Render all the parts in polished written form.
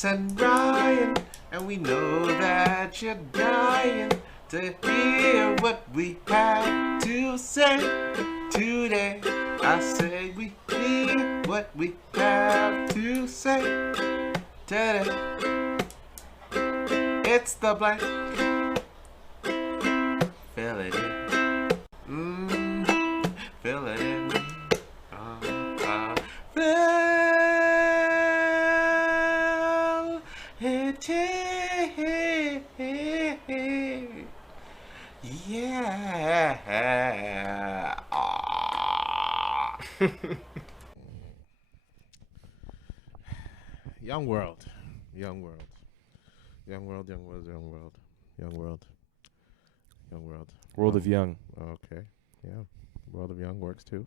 Carlos and Ryan, and we know that you're dying to hear what we have to say today. I say we hear what we have to say today. It's the blank. Fill it in. Fill it in. Fill it in. Yeah. Young world. Young world. Young world, young world, young world. Young world. Young world. World of Young. Okay. Yeah. World of Young works too.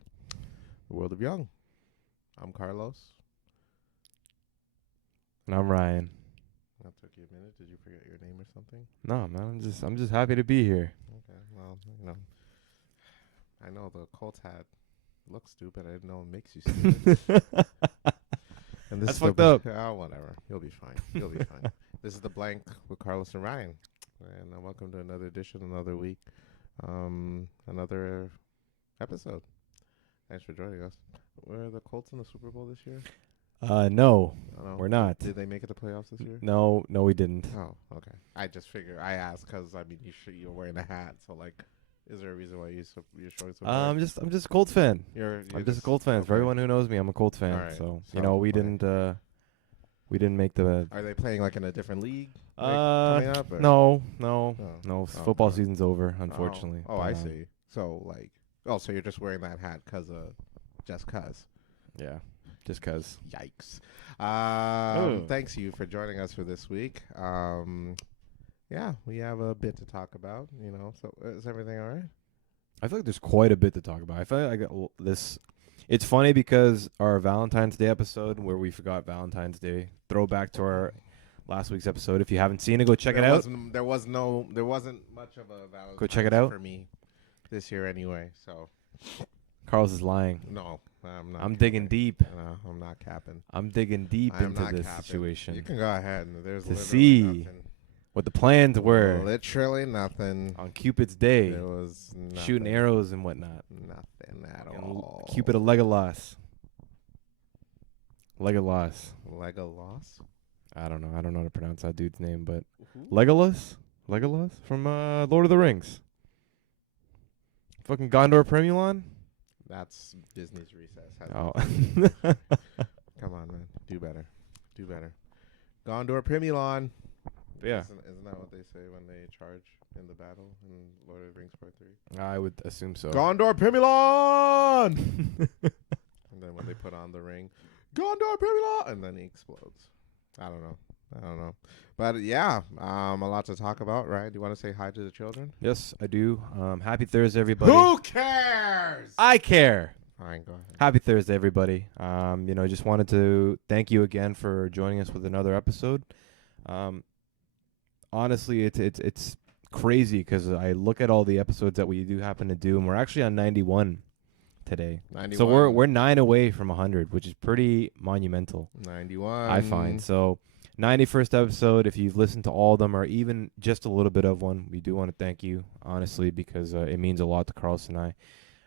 The World of Young. I'm Carlos. And I'm Ryan. That took you a minute. Did you forget your name or something? No, man, I'm just happy to be here. Okay. Well, I know the Colts hat looks stupid. I didn't know it makes you stupid. And this That's is fucked up. Oh, whatever. You'll be fine. You'll be fine. This is the blank with Carlos and Ryan, and welcome to another edition, another week, another episode. Thanks for joining us. Were the Colts in the Super Bowl this year? No, No. we're not. Did they make it to playoffs this year? No, we didn't. Oh, okay. I just figured. I asked because you're wearing a hat, so is there a reason why you're showing support? I'm just a Colts fan. You're I'm just a Colts fan. okay. For everyone who knows me, I'm a Colts fan. Alright, So so, we okay. didn't make the. Are they playing in a different league? Coming up, or? No. Oh, Football okay. season's over, unfortunately. Oh, But, I see. So so you're just wearing that hat just cause. Yeah, just 'cause. Yikes. Oh. Thanks you for joining us for this week. Yeah, we have a bit to talk about. So is everything all right? I feel like there's quite a bit to talk about. I feel like I got this. It's funny because our Valentine's Day episode, where we forgot Valentine's Day, throwback to our last week's episode. If you haven't seen it, go check it out. There wasn't much of a Valentine's Go check it out for me this year anyway. So Carlos is lying. no, I'm not. I'm digging deep. No, I'm not capping. I'm digging deep I'm into not this capping. situation. You can go ahead. There's To literally see nothing. What the plans were Literally nothing. on Cupid's day, There was nothing, shooting arrows and whatnot. Nothing at And all. Cupid a Legolas. Legolas. I don't know how to pronounce that dude's name, but Who? Legolas from Lord of the Rings. Fucking Gondor Primulon. That's Disney's Recess. Oh, Come on, man. Do better. Gondor Primulon. yeah. Isn't that what they say when they charge in the battle in Lord of the Rings Part 3? I would assume so. Gondor Primulon! And then when they put on the ring, Gondor Primulon! And then he explodes. I don't know. But yeah, a lot to talk about, right? Do you want to say hi to the children? Yes, I do. Happy Thursday, everybody. Who cares? I care. Fine, go ahead. Happy Thursday, everybody. Just wanted to thank you again for joining us with another episode. Honestly, it's crazy because I look at all the episodes that we do happen to do, and we're actually on 91 today. 91. So we're 9 away from 100, which is pretty monumental. 91. I find. So 91st episode, if you've listened to all of them or even just a little bit of one, we do want to thank you, honestly, because it means a lot to Carlos and I.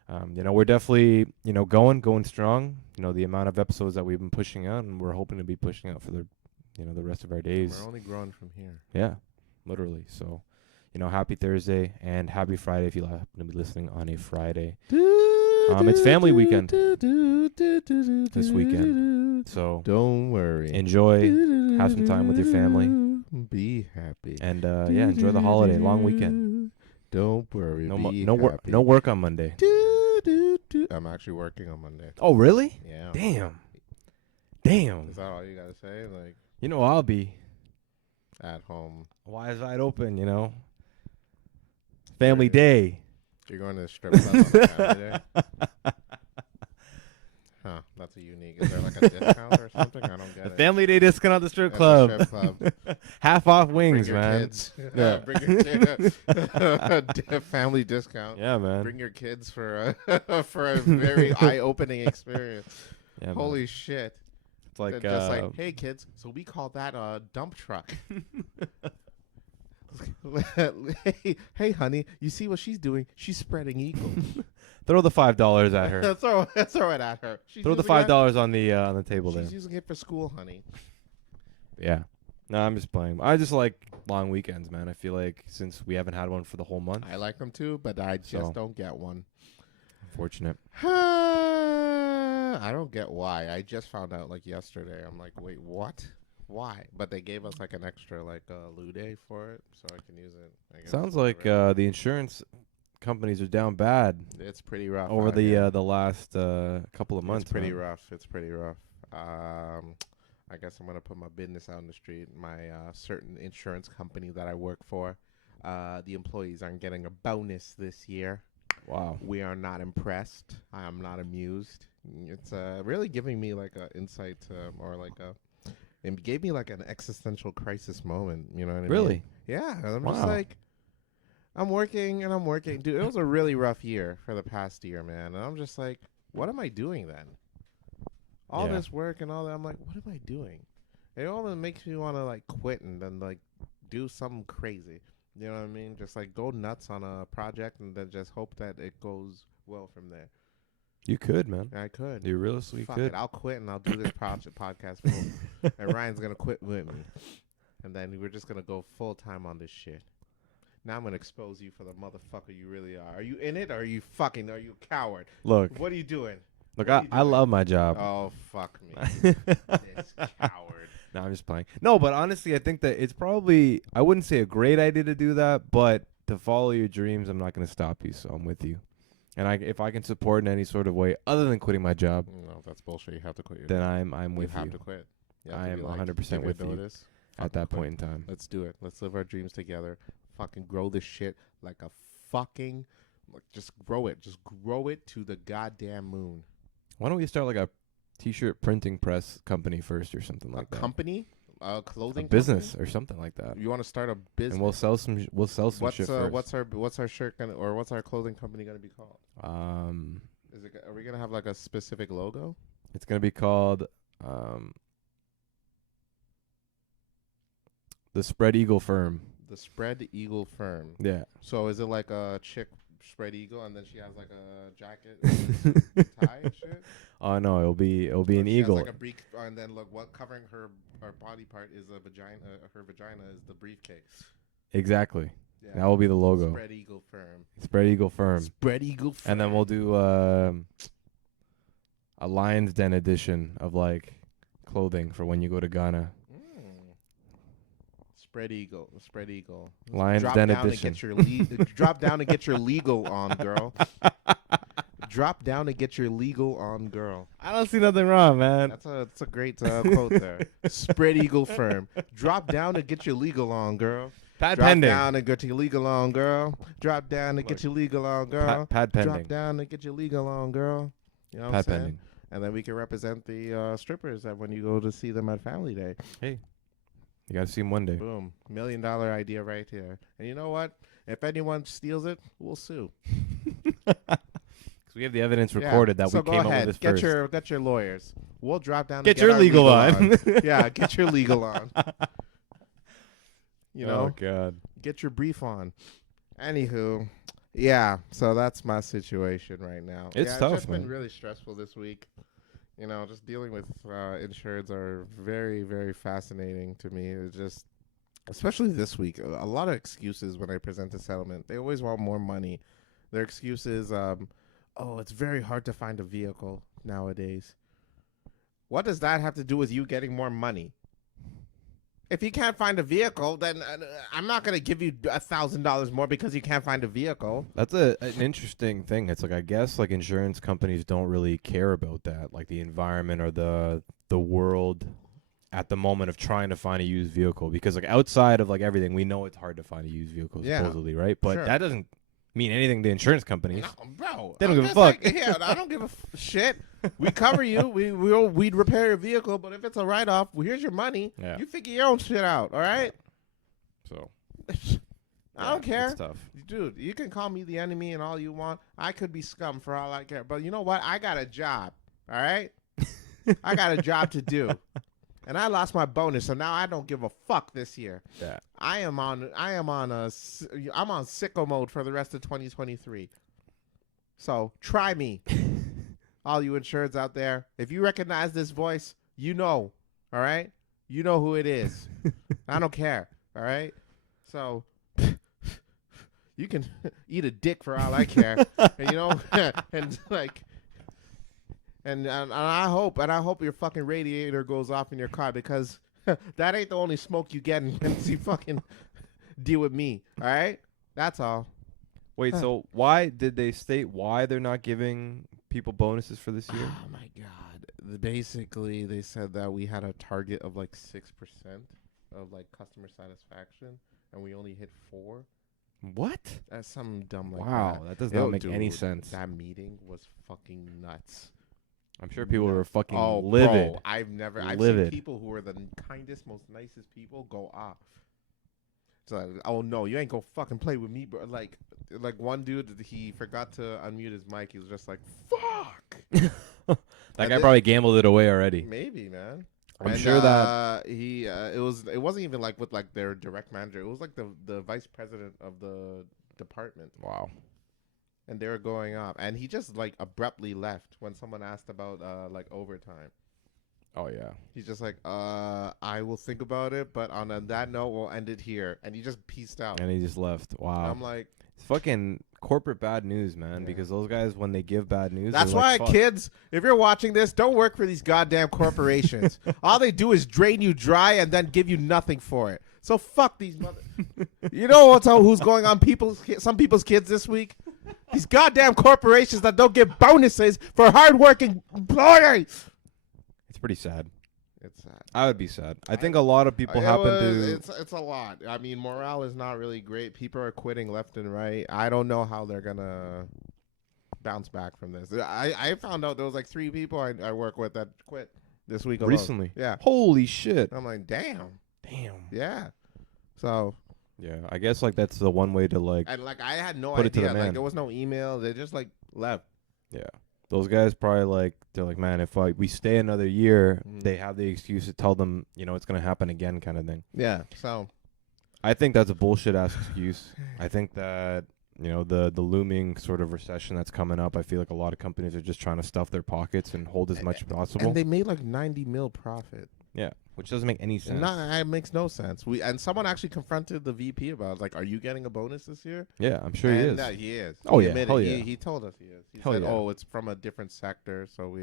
We're definitely, going strong. The amount of episodes that we've been pushing out, and we're hoping to be pushing out for the rest of our days. We're only growing from here. Yeah, literally. So, happy Thursday and happy Friday if you happen to be listening on a Friday. It's family weekend this weekend. So don't worry. Enjoy. Have some time with your family. Be happy. And enjoy the holiday, long weekend. Don't worry. No work on Monday. I'm actually working on Monday. Oh, really? Yeah. Damn. Is that all you gotta say? I'll be At home. wide open, Family day. You're going to the strip club on Family Day? Huh. That's a unique. Is there a discount or something? I don't get The it. family day discount at the strip At club. the strip club. Half off wings, Bring your man. kids. Yeah. Bring your kids. Family discount. Yeah, man. Bring your kids for a very eye-opening experience. Yeah, Holy shit. It's like They're just like, hey kids, so we call that a dump truck. hey, honey, you see what she's doing? She's spreading eagles. throw the $5 at her. throw it at her. She's Throw the using it- $5 on the table there. She's using it for school, honey. Yeah. No, I'm just playing. I just like long weekends, man. I feel like since we haven't had one for the whole month, I like them too, but I just So. don't get one. unfortunate. I don't get why. I just found out like yesterday. I'm like, wait, what? Why? But they gave us like an extra like loo day for it, so I can use it. I guess, Sounds like whatever. the insurance companies are down bad It's pretty rough over out here. the last couple of months. It's pretty man. rough. It's pretty rough. I guess I'm gonna put my business out in the street. My certain insurance company that I work for, the employees aren't getting a bonus this year. Wow. We are not impressed. I am not amused. It's really giving me like a insight or like a. It gave me like an existential crisis moment. You know what I mean? Really? Yeah. I'm Wow. just like, I'm working and I'm working. Dude, it was a really rough year for the past year, man. And I'm just like, what am I doing then? All Yeah. this work and all that. I'm like, what am I doing? It almost makes me want to like quit and then like do something crazy. You know what I mean? Just like go nuts on a project and then just hope that it goes well from there. You could, man. I could. You realistically Fuck could. it. I'll quit and I'll do this podcast full. And Ryan's going to quit with me. And then we're just going to go full time on this shit. Now I'm going to expose you for the motherfucker you really are. Are you in it or are you a coward? Look, What are you doing? look. what are I, you I doing? love my job. Oh, fuck me. This coward. No, I'm just playing. No, but honestly, I think that it's probably, I wouldn't say a great idea to do that, but to follow your dreams, I'm not going to stop you, so I'm with you. And if I can support in any sort of way other than quitting my job, No, that's bullshit. You have to quit. then I'm with you have you to quit. You I have to am be like, 100% give it with you notice. at Fucking that quit. point in time. Let's do it. Let's live our dreams together. Fucking grow this shit like a fucking, like, just grow it. Just grow it to the goddamn moon. Why don't we start like a t-shirt printing press company first or something like A that? company, a A clothing business company? or something like that. You want to start a business? And we'll sell some shit first. What's our shirt gonna, or what's our clothing company gonna be called? Is it? Are we gonna have like a specific logo? It's going to be called the Spread Eagle Firm. The Spread Eagle Firm. Yeah. So is it like a chick spread eagle and then she has like a jacket and tie and shit? Oh no, it'll be Or an she has, eagle. like a brief, and then look, what covering her body part is a vagina. Her vagina is the briefcase. Exactly. Yeah. That will be the logo. Spread Eagle Firm. Spread Eagle Firm. Spread Eagle Firm. And then we'll do a Lion's Den edition of like clothing for when you go to Ghana. Spread Eagle. Spread Eagle. Lion's Drop Den down edition. And get your drop down and get your legal on, girl. Drop down and get your legal on, girl. I don't see nothing wrong, man. That's a great quote there. Spread Eagle Firm. Drop down and get your legal on, girl. Pad Drop pending. down and get your legal on, girl. Drop down and get your legal on, girl. Pad pending. Drop down and get your legal on, girl. You know what I'm Pad saying? pending. And then we can represent the strippers that when you go to see them at Family Day. You got to see him one day. Boom. $1 million idea right here. And you know what? If anyone steals it, we'll sue. Because we have the evidence recorded that so we go came ahead. up with this first. Get your lawyers. We'll drop down. Get and your our legal on. Yeah, get your legal on. You know, Oh God. get your brief on. Anywho, yeah. So that's my situation right now. It's yeah, tough, It's just been man. really stressful this week. You know, just dealing with insureds are very, very fascinating to me. It's just, especially this week, a lot of excuses when I present a settlement. They always want more money. Their excuses, oh, it's very hard to find a vehicle nowadays. What does that have to do with you getting more money? If you can't find a vehicle, then I'm not going to give you $1,000 more because you can't find a vehicle. That's an interesting thing. It's like I guess like insurance companies don't really care about that, like the environment or the world at the moment of trying to find a used vehicle, because like outside of like everything, we know it's hard to find a used vehicle Yeah. supposedly, right? But Sure. that doesn't mean anything to insurance companies. No, bro, They don't I'm give a just fuck. like, yeah, I don't give a shit. We cover you. We'd repair your vehicle, but if it's a write-off, well, here's your money. Yeah. You figure your own shit out, all right? So I don't care. It's tough. Dude, you can call me the enemy and all you want. I could be scum for all I care. But you know what? I got a job, all right? I got a job to do. And I lost my bonus, so now I don't give a fuck this year. Yeah. I'm on sicko mode for the rest of 2023. So try me. All you insureds out there, if you recognize this voice, you know, all right? You know who it is. I don't care, all right? So you can eat a dick for all I care. And, you know, and like and I hope your fucking radiator goes off in your car, because that ain't the only smoke you get unless you fucking deal with me, all right? That's all. Wait, so why did they state why they're not giving people bonuses for this year? Oh my god! Basically, they said that we had a target of like 6% of like customer satisfaction, and we only hit 4. What? That's some dumb like Wow, that. that does Yo, not make any dude, sense. That meeting was fucking nuts. I'm sure people were fucking Oh, livid. bro, I've seen Livid. people who were the kindest, most nicest people go off. It's like, oh no, you ain't gonna fucking play with me, bro. Like one dude, he forgot to unmute his mic. He was just like, "Fuck." That guy probably gambled it away already. Maybe, man. I'm sure that it wasn't even like with like their direct manager. It was like the vice president of the department. Wow. And they were going off, and he just like abruptly left when someone asked about like overtime. Oh yeah. He's just like, I will think about it, but on that note, we'll end it here. And he just peaced out. And he just left. Wow. And I'm like, it's fucking corporate bad news, man. Yeah. Because those guys, when they give bad news, that's they're why, like, fuck. kids, if you're watching this, don't work for these goddamn corporations. All they do is drain you dry and then give you nothing for it. So fuck these mother. You know who's going on some people's kids this week? These goddamn corporations that don't give bonuses for hardworking employees. It's pretty sad. It's sad. I would be sad. I think a lot of people happen to. It's a lot. I mean, morale is not really great. People are quitting left and right. I don't know how they're gonna bounce back from this. I found out there was like 3 people I work with that quit this week alone. Recently. Yeah. Holy shit. I'm like, damn. Damn. Yeah. So. Yeah, I guess like that's the one way to like. And like I had no put it to idea. the Like man. there was no email. They just like left. Yeah. Those guys probably like they're like, man, if we stay another year, Mhm. they have the excuse to tell them, it's gonna happen again, kind of thing. Yeah. So. I think that's a bullshit ass excuse. I think that the looming sort of recession that's coming up. I feel like a lot of companies are just trying to stuff their pockets and hold as much possible. And they made like 90 mil profit. Yeah, which doesn't make any sense. It makes no sense. And someone actually confronted the VP about it. Like, are you getting a bonus this year? Yeah, I'm sure he is. He is. Oh, He yeah. admitted- Hell he, yeah. he told us he is. He Hell said, yeah. "Oh, it's from a different sector, so we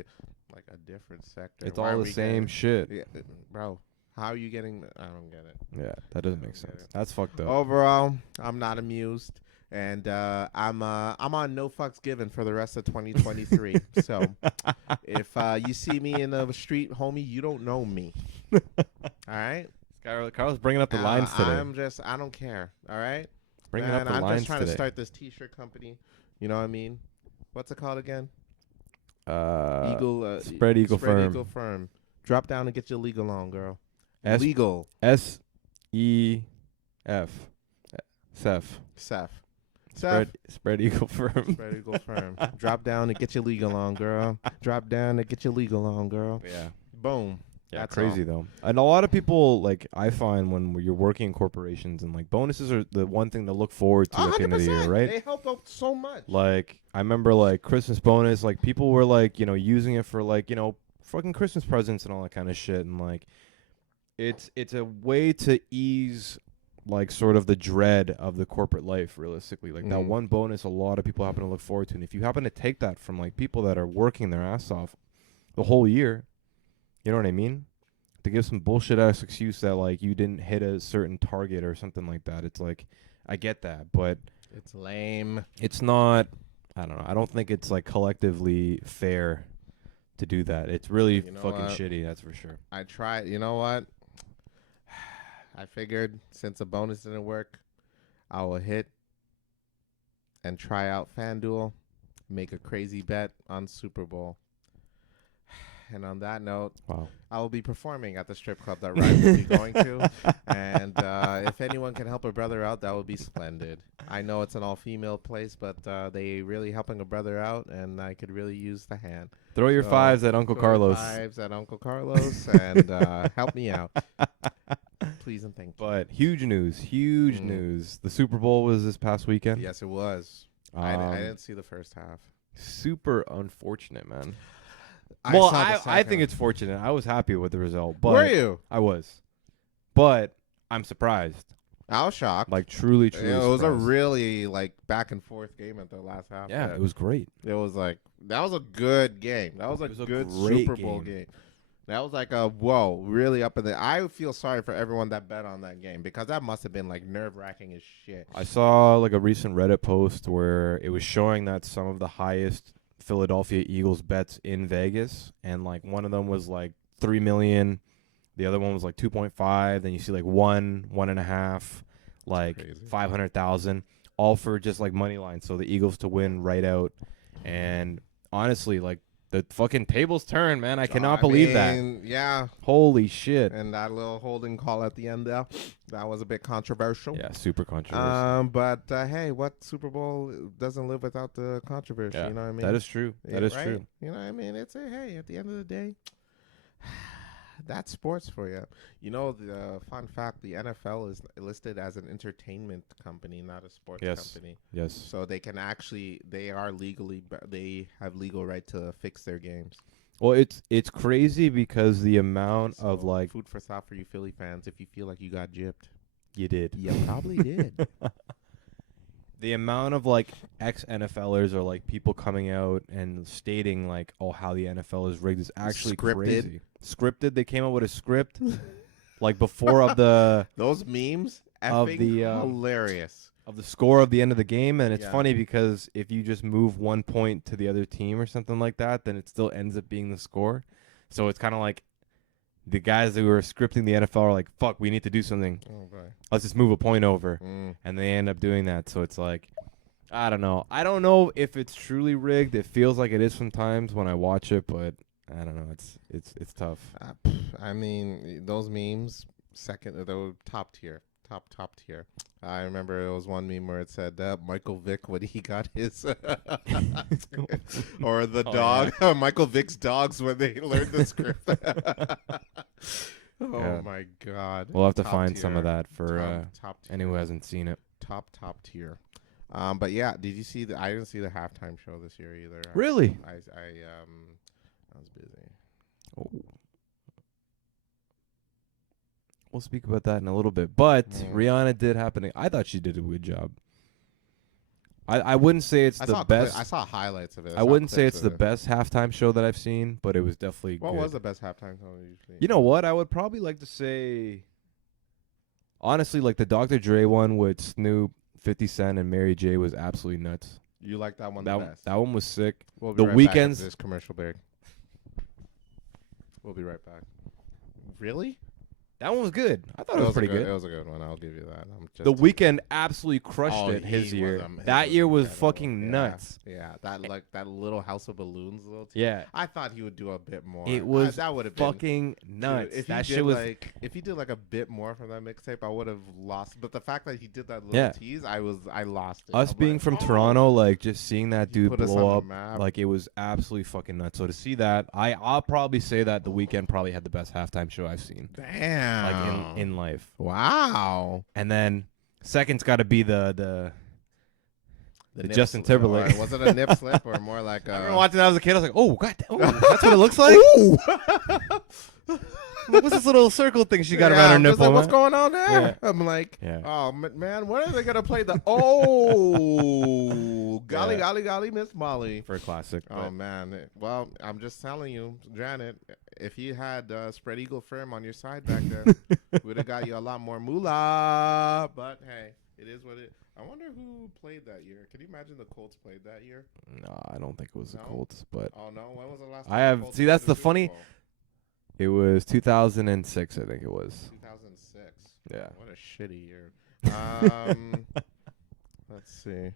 like a different sector." It's Why all are the we same shit. getting- Yeah, bro. How are you getting? I don't get it. Yeah, that doesn't make sense. That's fucked up. Overall, I'm not amused, and I'm on no fucks given for the rest of 2023. So if you see me in the street, homie, you don't know me. All right. Carl's bringing up the lines today. I don't care. All right. Bringing Man, up the I'm lines just trying today. to start this T-shirt company. You know what I mean? What's it called again? Eagle. Eagle. Spread Eagle Firm. Eagle Firm. Drop down and get your legal on, girl. S- Legal. SEF. Seth. Seth. Spread Eagle Firm. Spread Eagle Firm. Drop down and get your legal on, girl. Drop down and get your legal on, girl. Yeah. Boom. Yeah, That's crazy all. though. And a lot of people, like, I find when you're working in corporations and like bonuses are the one thing to look forward to at the end of the year, 100%. right? They help out so much. Like, I remember like Christmas bonus, like people were like, using it for like, fucking Christmas presents and all that kind of shit. And like, it's a way to ease like sort of the dread of the corporate life, realistically. Like that Mhm. one bonus, a lot of people happen to look forward to. And if you happen to take that from like people that are working their ass off the whole year, you know what I mean? To give some bullshit ass excuse that like you didn't hit a certain target or something like that. It's like, I get that, but It's lame. it's not, I don't know. I don't think it's like collectively fair to do that. It's really You know fucking what? shitty, that's for sure. I tried. You know what? I figured since the bonus didn't work, I will hit and try out FanDuel, make a crazy bet on Super Bowl. And on that note, Wow. I will be performing at the strip club that Ryan will be going to. And if anyone can help a brother out, that would be splendid. I know it's an all-female place, but they really helping a brother out, and I could really use the hand. Throw your So, fives at Uncle throw your Carlos. Fives at Uncle Carlos, and help me out. Please and thank you. But huge news. The Super Bowl was this past weekend. Yes, it was. I didn't see the first half. Super unfortunate, man. I Well, saw the I second. think it's fortunate. I was happy with the result, but Were you? I was. But I'm surprised. I was shocked. Like truly it was a surprised. really back and forth game at the last half. Yeah, it was great. It was like that was a good game. That was a It was a good great Super Bowl game. That was like a whoa, really up in the. I feel sorry for everyone that bet on that game because that must have been like nerve wracking as shit. I saw like a recent Reddit post where it was showing that some of the highest Philadelphia Eagles bets in Vegas, and like one of them was like 3 million, the other one was like 2.5. Then you see like 1.5, like Crazy. 500,000, all for just like money line. So the Eagles to win right out, and honestly, like the fucking tables turn, man. I cannot believe that. Yeah, Holy shit. and that little holding call at the end there, that was a bit controversial. Yeah, super controversial. But hey, what Super Bowl doesn't live without the controversy? Yeah, You know what I mean? that is true. That is right? true. You know what I mean? It's a hey. At the end of the day, that's sports for you. You know, the fun fact: the NFL is listed as an entertainment company, not a sports company. Yes. So they can actually, they are legally, they have legal right to fix their games. Well, it's crazy because the amount of So, like food for thought for you Philly fans. If you feel like you got gypped, you did. you probably did. The amount of like ex-NFLers or like people coming out and stating like, oh, how the NFL is rigged is actually Scripted. crazy. Scripted. They came up with a script like before of the Those memes, Of effing the, hilarious. of the score of the end of the game, and it's Yeah. funny because if you just move 1 point to the other team or something like that, then it still ends up being the score. So it's kind of like the guys who were scripting the NFL are like, fuck, we need to do something. Oh boy. Let's just move a point over. Mm. And they end up doing that. So it's like, I don't know. I don't know if it's truly rigged. It feels like it is sometimes when I watch it, but I don't know. It's tough. I mean, those memes, they were top tier. Top tier. I remember there was one meme where it said Michael Vick when he got his, or the Oh, dog, Michael Vick's dogs when they learned the script. Yeah. My God. We'll have to Top find some tier. of that for top tier. anyone who hasn't seen it. Top tier. But yeah, did you see I didn't see the halftime show this year either. Really? I was busy. Oh. We'll speak about that in a little bit. But Rihanna did happen. I thought she did a good job. I wouldn't say it's the best. I saw highlights of it. I wouldn't say it's the best halftime show that I've seen, but it was definitely What good. was the best halftime show usually? You know what? I would probably like to say, honestly, like the Dr. Dre one with Snoop, 50 Cent, and Mary J was absolutely nuts. You like that one the best? That one was sick. We'll be the right back Weeknd's- after this commercial break. We'll be right back. Really? That one was good. I thought it was pretty good. It was a good one. I'll give you that. The Weeknd absolutely crushed Oh, it his he year. was That year was incredible. fucking Yeah. nuts. Yeah, that little House of Balloons little team. Yeah. I thought he would do a bit more. It was that would have been fucking nuts. Dude, if that he shit did was if he did like a bit more from that mixtape, I would have lost. But the fact that he did that little Yeah. tease, I lost it. us I'm being like, from oh. Toronto, like just seeing that He dude put us on blow the up, map. like it was absolutely fucking nuts. So to see that, I'll probably say that the Weeknd probably had the best halftime show I've seen, Damn. like in life. Wow. And then second's got to be the nip Justin slip. Timberlake. Was it a nip slip or more like I a? remember watching that as a kid. I was like, oh god, that's what it looks like. What's this little circle thing she got around her I'm just nipple? like, what's man? going on there? Yeah. I'm like, Yeah. oh man, when are they gonna play the? Oh, golly, Yeah. golly, Miss Molly. For a classic. Oh but- man, well, I'm just telling you, Janet, if you had Spread Eagle Firm on your side back then, would have got you a lot more moolah. But hey, it is what it. I wonder who played that year. Can you imagine the Colts played that year? No, I don't think it was the No? Colts, but Oh no, when was the last? I time the have- Colts see, played that's the Super funny- Bowl? it was 2006, I think it was. 2006. Yeah. What a shitty year. Let's see.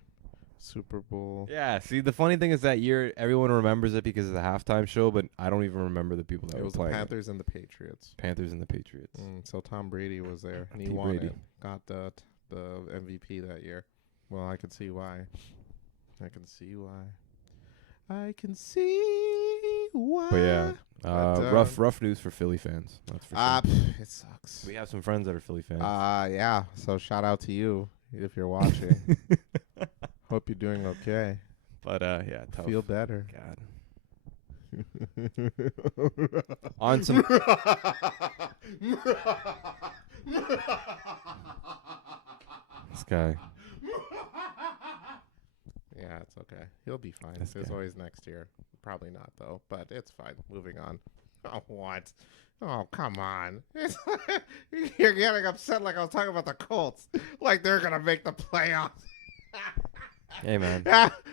Super Bowl. Yeah. See, the funny thing is that year everyone remembers it because of the halftime show, but I don't even remember the people that It were was the playing. Panthers and the Patriots. Panthers and the Patriots. So Tom Brady was there, and he T. won Brady. it. Got the MVP that year. Well, I can see why. I can see why. But yeah, But, rough news for Philly fans. That's for sure. It sucks. We have some friends that are Philly fans. Yeah. So shout out to you if you're watching. Hope you're doing okay. But yeah, tough. Feel better. God. On some. This guy. Yeah, it's okay. He'll be fine. This There's guy. always next year. Probably not though, but it's fine. Moving on. Oh, what? Oh, come on. You're getting upset like I was talking about the Colts. Like they're going to make the playoffs. Hey, man.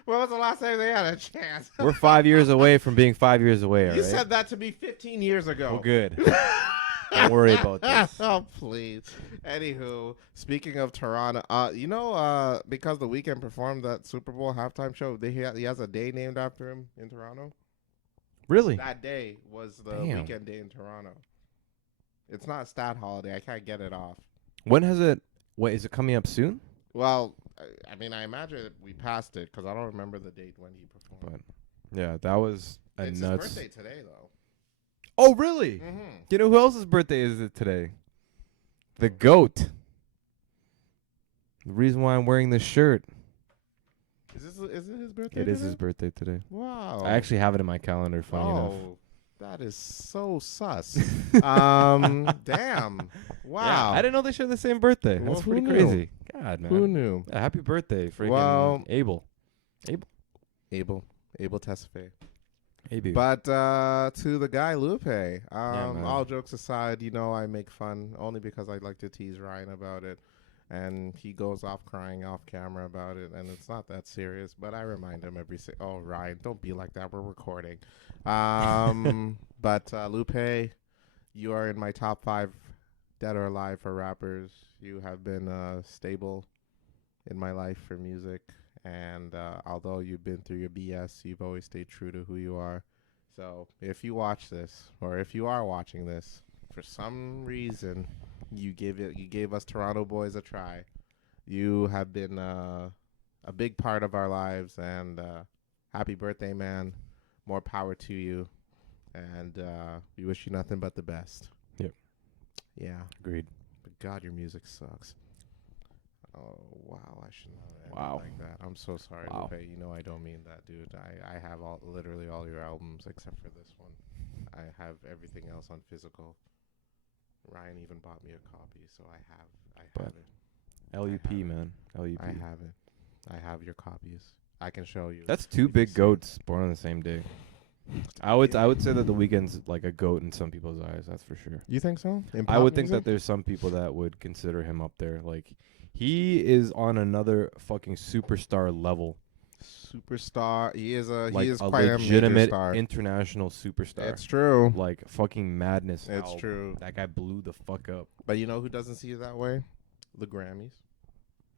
When was the last time they had a chance? We're 5 years away from being 5 years away, all You right? said that to me 15 years ago. Well, good. Don't worry about this. Oh, please. Anywho, speaking of Toronto, because The Weeknd performed that Super Bowl halftime show, he has a day named after him in Toronto. Really? That day was the Damn. Weekend day in Toronto. It's not a stat holiday. I can't get it off. When has it? Wait, is it coming up soon? Well, I mean, I imagine we passed it because I don't remember the date when he performed. But yeah, that was a It's nuts. his birthday today, though. Oh, really? Mm-hmm. You know who else's birthday is it today? The GOAT. The reason why I'm wearing this shirt. Is it his birthday? It is today? his birthday today. Wow. I actually have it in my calendar, funny enough. That is so sus. Damn. Wow. Yeah, I didn't know they share the same birthday. Well, That's who pretty knew? crazy. God, man. Who knew? Yeah, happy birthday, freaking Well- Abel. Abel Tesfaye. Abel. But to the guy Lupe, man. all jokes aside, I make fun only because I like to tease Ryan about it, and he goes off crying off camera about it, and it's not that serious. But I remind him oh Ryan, don't be like that. We're recording. But Lupe, you are in my top 5 dead or alive for rappers. You have been stable in my life for music. And although you've been through your BS, you've always stayed true to who you are. So if you watch this, or if you are watching this, for some reason you gave us Toronto boys a try. You have been a big part of our lives, and happy birthday, man. More power to you, and we wish you nothing but the best. Yep. Yeah. Agreed. But God, your music sucks. Oh, wow, I should not end it Wow. like that. I'm so sorry, Wow. Lupe. You know I don't mean that, dude. I have literally all your albums except for this one. I have everything else on physical. Ryan even bought me a copy, so I have But it. LUP, have it. man. LUP. I have it. I have your copies. I can show you. That's two You can big see. goats born on the same day. I would say that The Weeknd's like a goat in some people's eyes. That's for sure. You think so? In I pop would think music? that there's some people that would consider him up there. Like he is on another fucking superstar level. Superstar. He is Like he is a quite a legitimate major star. international superstar. It's true. Like fucking madness. It's how true. That guy blew the fuck up. But you know who doesn't see it that way? The Grammys.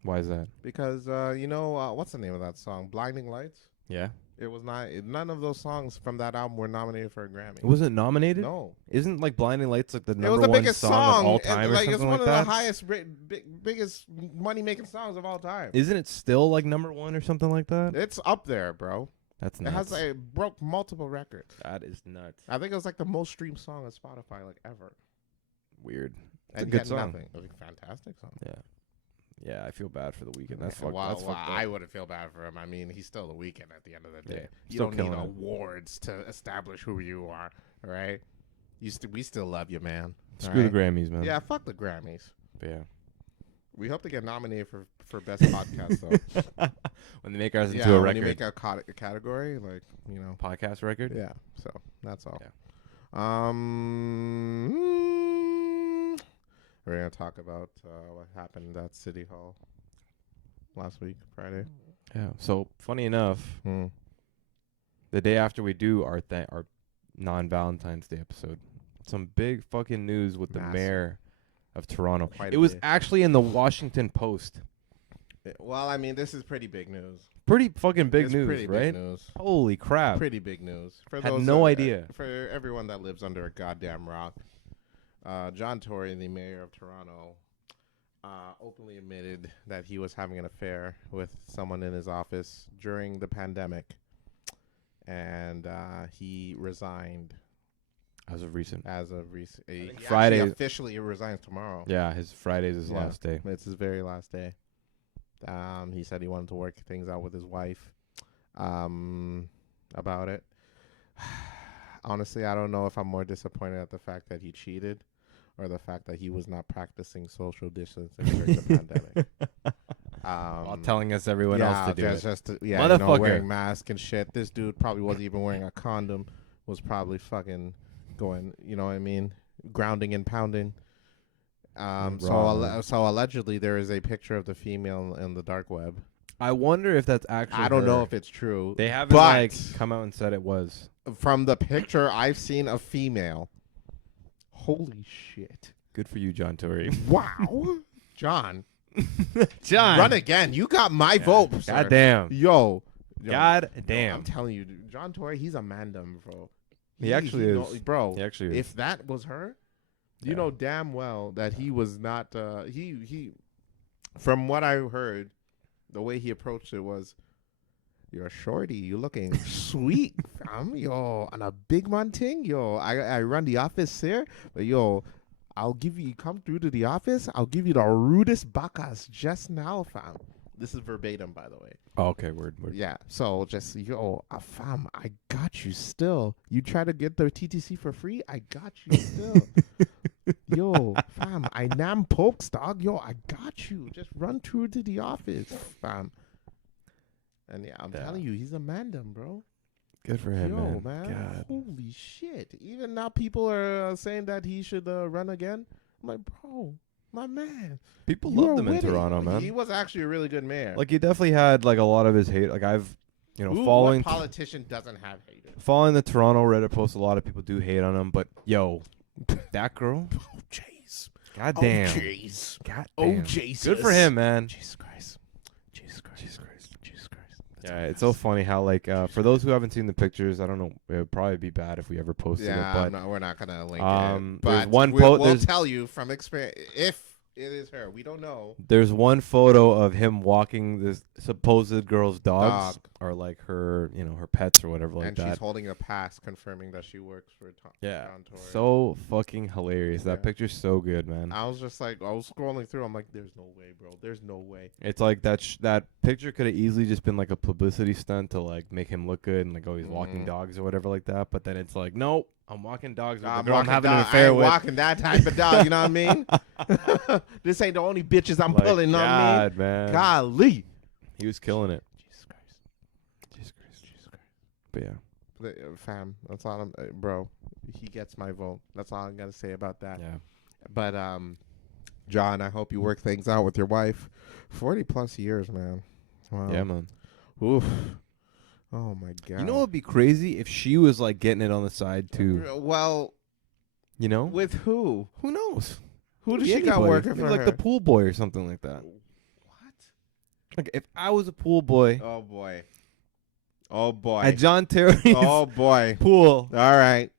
Why is that? Because what's the name of that song? Blinding Lights. Yeah. It was not. None of those songs from that album were nominated for a Grammy. It wasn't nominated? No, Isn't like Blinding Lights like the it number was the one biggest song of all and, time or like it's something one like of that? the highest, biggest money making songs of all time. Isn't it still like number one or something like that? It's up there, bro. That's It nuts. has broke multiple records. That is nuts. I think it was like the most streamed song on Spotify like ever. Weird. It's And a he good had song. nothing. It was a fantastic song. Yeah. Yeah, I feel bad for The Weeknd. That's fucked. Wow, That's fucked up. I wouldn't feel bad for him. I mean, he's still The Weeknd at the end of the day. Yeah, You still don't need killing it. awards to establish who you are, all right? We still love you, man. Screw all the Grammys, man. Yeah, fuck the Grammys. But yeah. We hope to get nominated for best podcast though. When they make ours into Yeah, a when you record, make a category, like podcast record. yeah. So that's all. Yeah. We're gonna talk about what happened at City Hall last week, Friday. Yeah. So funny enough, the day after we do our non-Valentine's Day episode, some big fucking news with the Massive. mayor of Toronto. Quite It a was bit. actually in the Washington Post. Well, I mean, this is pretty big news. pretty fucking big It's news, pretty right? big news. Holy crap! Pretty big news. For Had those no idea. For everyone that lives under a goddamn rock, John Tory, the mayor of Toronto, openly admitted that he was having an affair with someone in his office during the pandemic, and he resigned As of recent. Friday. Friday- Officially, he resigns tomorrow. Yeah, his Friday's his Yeah. last day. It's his very last day. He said he wanted to work things out with his wife about it. Honestly, I don't know if I'm more disappointed at the fact that he cheated or the fact that he was not practicing social distancing during the pandemic. While telling us everyone else to do it. Motherfucker. Motherfucker. Wearing masks and shit. This dude probably wasn't even wearing a condom. Was probably fucking going, you know what I mean? Grounding and pounding. So allegedly there is a picture of the female in the dark web. I wonder if that's actually. I don't know her. if it's true. They haven't but like come out and said it was. from the picture I've seen of female. Holy shit. Good for you, John Tory. Wow. John. John. Run again. You got my vote, sir. God damn. Yo. God Yo, damn. I'm telling you, dude, John Tory, he's a mandem, bro. He actually is. Bro, He actually is. if that was her, you Yeah. know damn well that he was not, he, from what I heard, the way he approached it was, you're a shorty, you looking sweet, fam, yo, on a big man thing, yo, I run the office here, but yo, I'll give you, come through to the office, I'll give you the rudest bacchus just now, fam. This is verbatim, by the way. Oh, okay, word. Yeah, so just, yo, fam, I got you still. You try to get the TTC for free? I got you still. Yo, fam, I nam pokes, dog. Yo, I got you. Just run through to the office, fam. And yeah, I'm telling you, he's a mandem, bro. Good for him, Yo, man. man. God. Holy shit. Even now people are saying that he should run again. I'm like, bro, my man. People you loved are him in with it. Toronto, man. He was actually a really good mayor. Like he definitely had like a lot of his hate. Like I've, Who, following what politician doesn't have haters? following the Toronto Reddit post, a lot of people do hate on him. But yo, that girl, Oh, jeez. god damn, jeez. god Oh, damn. Jesus. Good for him, man. Jesus Christ. Jesus Christ. Jesus Christ. Jesus Christ. That's Yeah, a it's so mess. funny how like for those who haven't seen the pictures, I don't know, it would probably be bad if we ever posted Yeah, it. But no, we're not gonna link there's it. But one we'll there's- tell you from experience if it is her. We don't know. there's one photo of him walking this supposed girl's dogs, Dog. or like her, her pets or whatever like and that. she's holding a pass confirming that she works for Yeah, John Tory. so fucking hilarious. That Yeah. picture's so good, man. I was just like, I was scrolling through. I'm like, there's no way, bro. There's no way. It's like that picture could have easily just been like a publicity stunt to like make him look good and like, oh, he's walking Mhm. dogs or whatever like that. But then it's like, nope, I'm walking dogs with I'm the girl I'm walking having an dog- I affair ain't with. walking that type of dog. You know what I mean? This ain't the only bitches I'm Like, pulling. You know what I mean? God, man. Golly. He was killing it. Jesus Christ. Jesus Christ. Jesus Christ. But yeah, Fam, that's all I'm, bro. He gets my vote. That's all I gotta say about that. yeah. But John, I hope you work things out with your wife. 40 plus years, man. Wow. Yeah, man. Oof. Oh my god. You know what would be crazy if she was like getting it on the side too? Well, You know? with who? Who knows? Who does Maybe she got anybody. working Maybe for like her? the pool boy or something like that. What? Like if I was a pool boy Oh boy. Oh boy. at John Terry's Oh boy. pool, All right.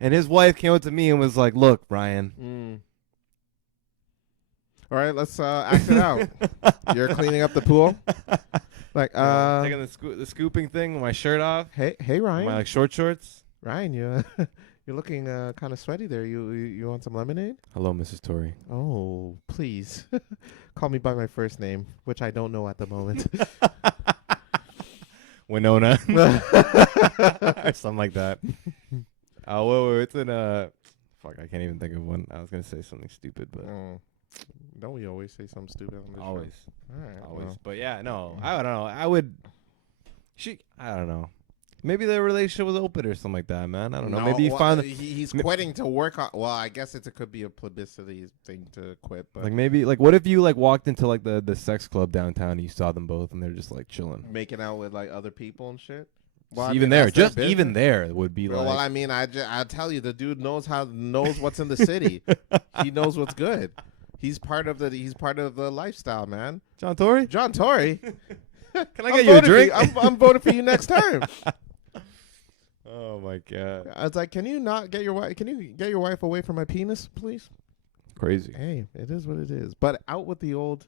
and his wife came up to me and was like, "Look, Ryan." All right, let's act it out. You're cleaning up the pool? Like taking the scooping thing with my shirt off, hey Ryan. my like short shorts. Ryan, you you're looking kind of sweaty there. You want some lemonade? Hello, Mrs. Tory. Oh, please. Call me by my first name, which I don't know at the moment. Winona, or something like that. Wait, it's in fuck, I can't even think of one. I was gonna say something stupid, but Oh. Don't we always say something stupid on this always, show? All right. always. well. But yeah, no, I don't know. I would. I don't know. Maybe their relationship was open or something like that, man. I don't know. No, Maybe he well, found he's quitting to work on. Well, I guess it could be a publicity thing to quit, but like maybe like what if you like walked into like the sex club downtown and you saw them both and they're just like chilling. making out with like other people and shit. So I even mean, there, that's their just even business. there would be Well, like. I mean, I tell you, the dude knows what's in the city. He knows what's good. He's part of the lifestyle, man. John Tory? John Tory. Can I get you a drink? I'm voting for you next term. Oh my god, I was like, can you not get your wife? Can you get your wife away from my penis, please? crazy. Hey, it is what it is. But out with the old,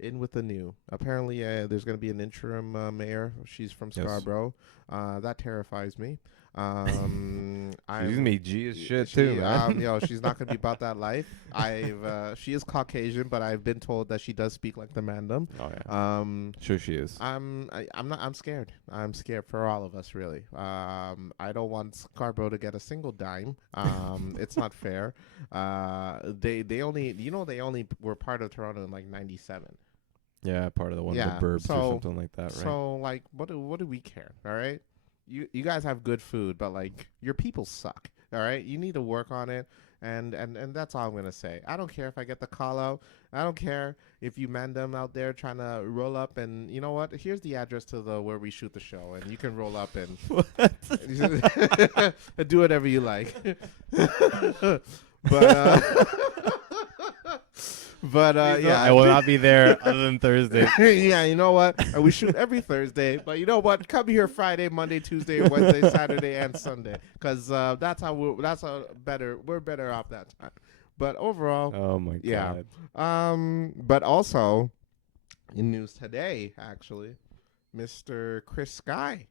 in with the new. Apparently, there's going to be an interim mayor. She's from Yes. Scarborough. That terrifies me. She's me G as shit too, man. She's not going to be about that life. She is Caucasian, but I've been told that she does speak like the mandem. Oh yeah. Sure she is. I'm scared. I'm scared for all of us, really. I don't want Scarborough to get a single dime. It's not fair. They only were part of Toronto in like '97. Yeah, part of the one of the burbs or something like that, right? So like, what do we care? All right, you guys have good food, but like your people suck. All right, you need to work on it. And that's all I'm gonna say. I don't care if I get the call out. I don't care if you man them out there trying to roll up. And you know what? Here's the address to the where we shoot the show, and you can roll up and do whatever you like. But yeah, I will not be there other than Thursday. Yeah, you know what? We shoot every Thursday, but you know what? Come here Friday, Monday, Tuesday, Wednesday, Saturday, and Sunday, because that's how we're better off that time. But overall, Oh my god. yeah. But also, in news today, actually, Mr. Chris Sky.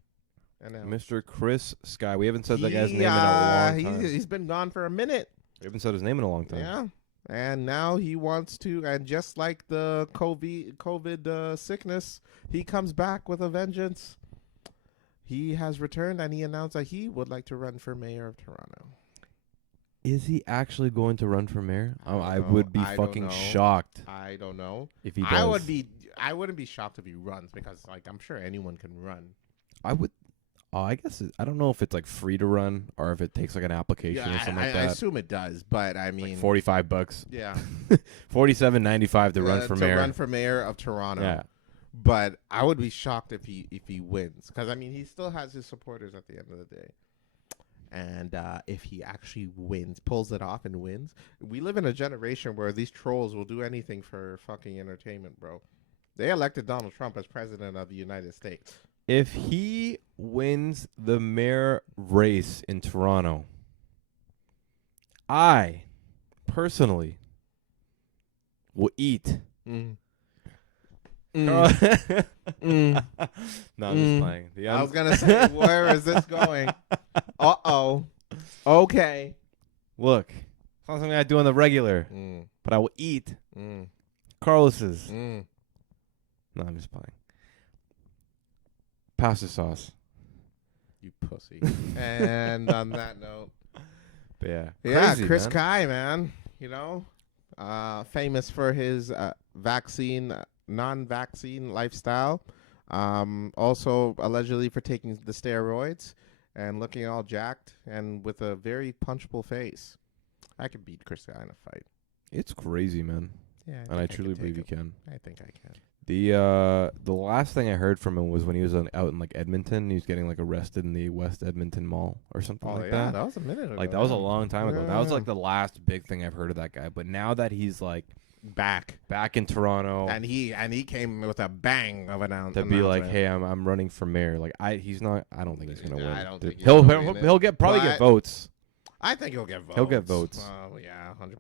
Mr. Chris Sky. We haven't said that guy's name in a long time. He's been gone for a minute. We haven't said his name in a long time. Yeah. And now he wants to, and just like the COVID sickness, he comes back with a vengeance. He has returned, and he announced that he would like to run for mayor of Toronto. Is he actually going to run for mayor? I don't would be know. I don't fucking know. shocked I don't know. if he does. I wouldn't be shocked if he runs, because like I'm sure anyone can run. I would. Oh, I guess I don't know if it's like free to run or if it takes like an application or something like I that. assume it does, but I mean, Like $45. yeah, $47.95 to run for mayor. To run for mayor of Toronto. Yeah. But I would be shocked if he wins, because I mean he still has his supporters at the end of the day. And if he actually wins, pulls it off and wins, we live in a generation where these trolls will do anything for fucking entertainment, bro. They elected Donald Trump as president of the United States. If he wins the mayor race in Toronto, I personally will eat. Mm. Carl- Mm. No, I'm just playing. I was gonna say, where is this going? Uh-oh. Okay. Look, it's not something I do on the regular, Mm. but I will eat Mm. Carlos's. Mm. No, I'm just playing. Pasta sauce. You pussy. And on that note, But yeah. yeah, Crazy, Chris man. Kai, man, you know, famous for his non-vaccine lifestyle. Also allegedly for taking the steroids and looking all jacked and with a very punchable face. I could beat Chris Kai in a fight. It's crazy, man. Yeah, And I think truly could believe you take can. him. I think I can. The last thing I heard from him was when he was out in like Edmonton. He was getting like arrested in the West Edmonton Mall or something Oh like yeah, that. that was a minute ago. Like that was a yeah. long time ago. That was Yeah. like the last big thing I've heard of that guy. But now that he's like back. in Toronto, And he came with a bang of an to be like, hey, I'm running for mayor. Like he's not. I don't think he's gonna win. I don't think he's he'll gonna win it. he'll get probably get But votes. I think he'll get votes. He'll get votes. Yeah, 100%.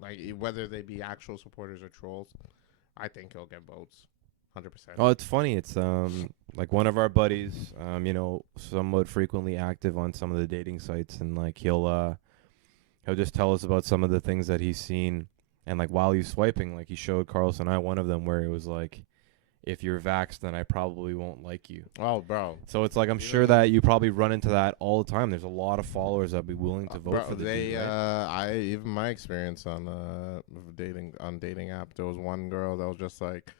Like whether they be actual supporters or trolls, I think he'll get votes. 100%. Oh, it's funny. It's like one of our buddies, somewhat frequently active on some of the dating sites, and like he'll just tell us about some of the things that he's seen, and like while he's swiping, like he showed Carlos and I one of them where it was like, if you're vaxxed, then I probably won't like you. Oh, bro. So it's like I'm sure that you probably run into that all the time. There's a lot of followers that'd be willing to vote for the dude, right? Even my experience on dating app, there was one girl that was just like,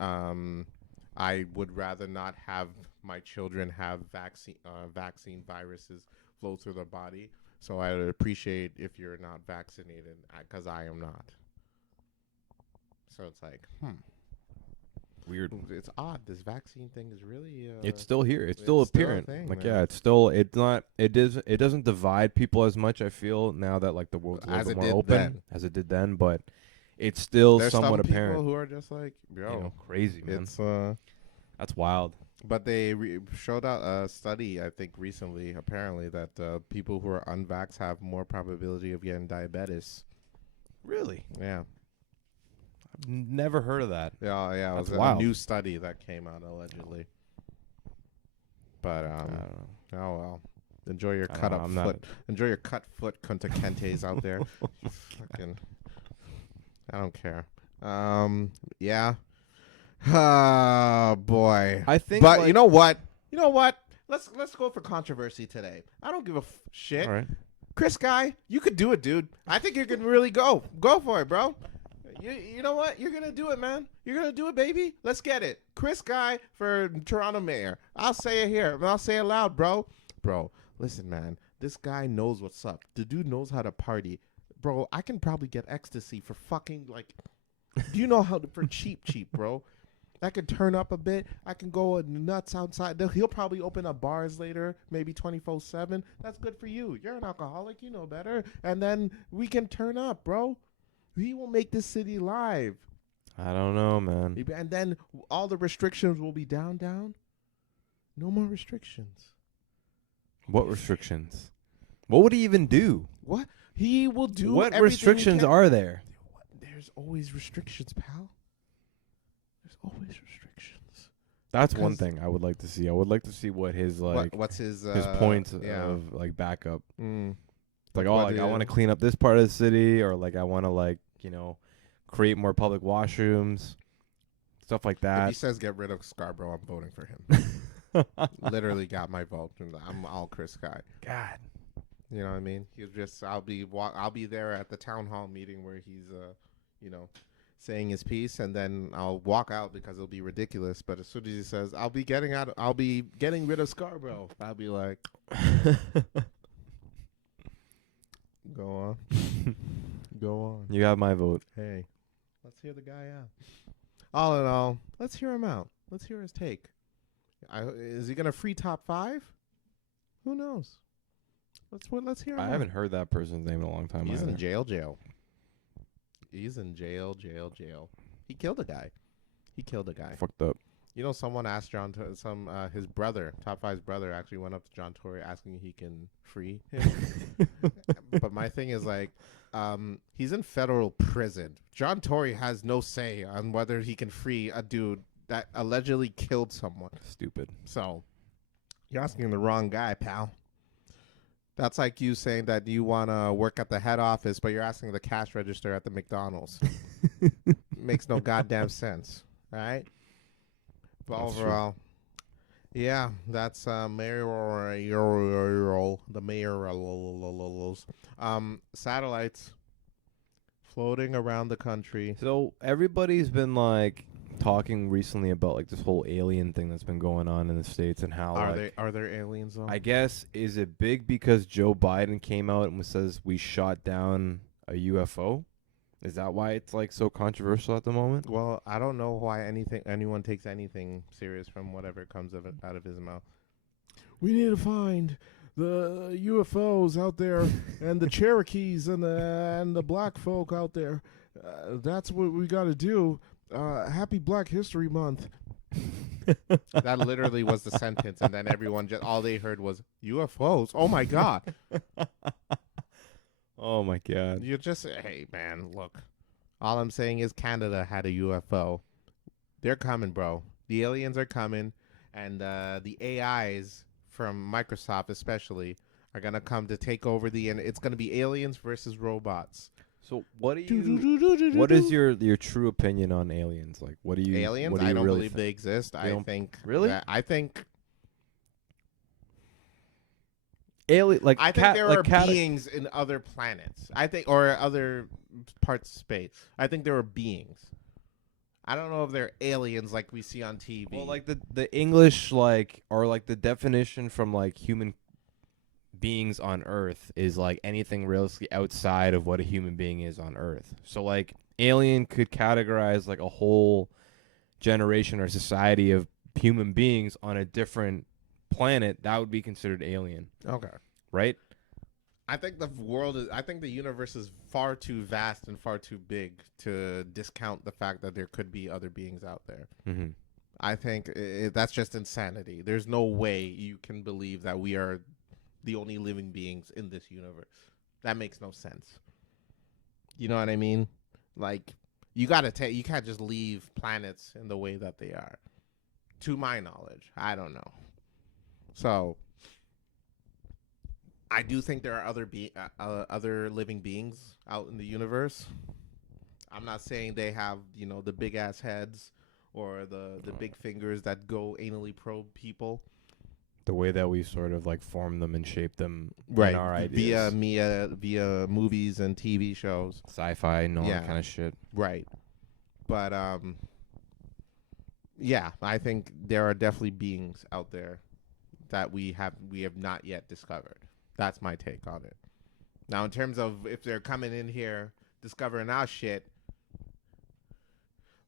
I would rather not have my children have vaccine viruses flow through their body. So I would appreciate if you're not vaccinated, because I am not. So it's like, Weird. It's odd. This vaccine thing is really. It's still here. It's still it's still a apparent. thing, Like man. yeah, it's still. It's not. It doesn't divide people as much. I feel now that like the world's a As little it bit more did open then. as it did then, but it's still There's somewhat some apparent. people who are just like, You yo, know, crazy man. it's That's wild. But they showed out a study, I think, recently, apparently, that people who are unvaxxed have more probability of getting diabetes. Really? Yeah. I've never heard of that. Yeah, yeah. It That's was a wild. new study that came out, allegedly. But, I don't know. oh, well. Enjoy your I don't cut know, up I'm foot. Enjoy your cut foot, Kunta Kente's out there. Fucking, I don't care. Yeah. Oh boy. I think, But like- you know what? You know what? Let's go for controversy today. I don't give a shit. All right. Chris Guy, you could do it, dude. I think you can really go. Go for it, bro. You know what? You're gonna do it, man. You're gonna do it, baby. Let's get it. Chris Guy for Toronto mayor. I'll say it here. I'll say it loud, bro. Bro, listen, man. This guy knows what's up. The dude knows how to party. Bro, I can probably get ecstasy for fucking like do you know how to, for cheap, bro? I can turn up a bit. I can go nuts outside. He'll probably open up bars later, maybe 24/7. That's good for you. You're an alcoholic. You know better. And then we can turn up, bro. He will make this city live. I don't know, man. And then all the restrictions will be down. No more restrictions. What restrictions? What would he even do? What? He will do What everything he restrictions can. are there? There's always restrictions, pal. There's always restrictions. That's one 'Cause- thing I would like to see. I would like to see what his like What's his points yeah. of like backup. Mm. Like, What like I is- want to clean up this part of the city, or like I want to like create more public washrooms, stuff like If that. he says get rid of Scarborough, I'm voting for him. Literally got my vote. I'm all Chris Guy. God. You know what I mean? He'll just I'll be there at the town hall meeting where he's saying his piece, and then I'll walk out because it'll be ridiculous. But as soon as he says I'll be getting rid of Scarborough, I'll be like, go on, go on. You have my vote. Hey, let's hear the guy out. All in all, let's hear him out. Let's hear his take. Is he gonna free top 5? Who knows? Let's hear him I out. haven't heard that person's name in a long time. He's either. in jail. He's in jail. He killed a guy. Fucked up. You know, someone asked his brother, Top 5's brother, actually went up to John Tory asking if he can free him. But my thing is like, he's in federal prison. John Tory has no say on whether he can free a dude that allegedly killed someone. Stupid. So, you're asking the wrong guy, pal. That's like you saying that you want to work at the head office, but you're asking the cash register at the McDonald's. Makes no goddamn sense, right? But That's true. overall, yeah, that's the mayoral, satellites floating around the country. So everybody's been like talking recently about like this whole alien thing that's been going on in the States and how Are there aliens though? I guess, is it big because Joe Biden came out and says we shot down a UFO? Is that why it's like so controversial at the moment? Well, I don't know why anyone takes anything serious from whatever comes out of his mouth. We need to find the UFOs out there and the Cherokees and the black folk out there. That's what we got to do. Happy Black History Month. That literally was the sentence, and then everyone all they heard was UFOs. Oh my god! Oh my god. You just hey man, look. All I'm saying is Canada had a UFO. They're coming, bro. The aliens are coming, and the AIs from Microsoft especially are gonna come to take over and it's gonna be aliens versus robots. So what is your true opinion on aliens? Like what do you aliens? What do you I don't really believe they exist. I don't- think Really? I think alien like I think there are cat beings in other planets. I think or other parts of space. I think there are beings. I don't know if they're aliens like we see on TV. Well, like the English like or like the definition from like human beings on Earth is like anything realistically outside of what a human being is on Earth. So like alien could categorize like a whole generation or society of human beings on a different planet. That would be considered alien, Okay. right? I think the universe is far too vast and far too big to discount the fact that there could be other beings out there. Mm-hmm. I think that's just insanity. There's no way you can believe that we are the only living beings in this universe. That makes no sense. You know what I mean? Like, you gotta take. You can't just leave planets in the way that they are. To my knowledge, I don't know. So, I do think there are other living beings out in the universe. I'm not saying they have the big ass heads or the big fingers that go anally probe people. The way that we sort of like form them and shape them in our ideas. Via movies and TV shows. Sci-fi and all that kind of shit. Right. But yeah, I think there are definitely beings out there that we have not yet discovered. That's my take on it. Now, in terms of if they're coming in here discovering our shit,